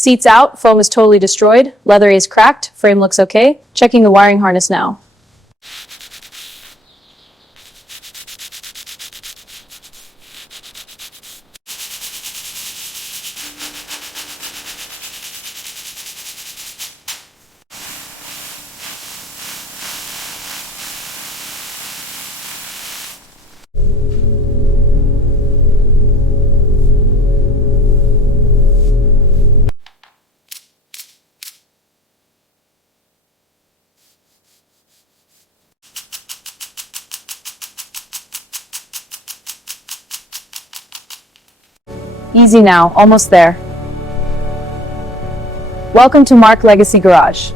Seats out, foam is totally destroyed, leather is cracked, frame looks okay. Checking the wiring harness now. Easy now, almost there. Welcome to Mark Legacy Garage.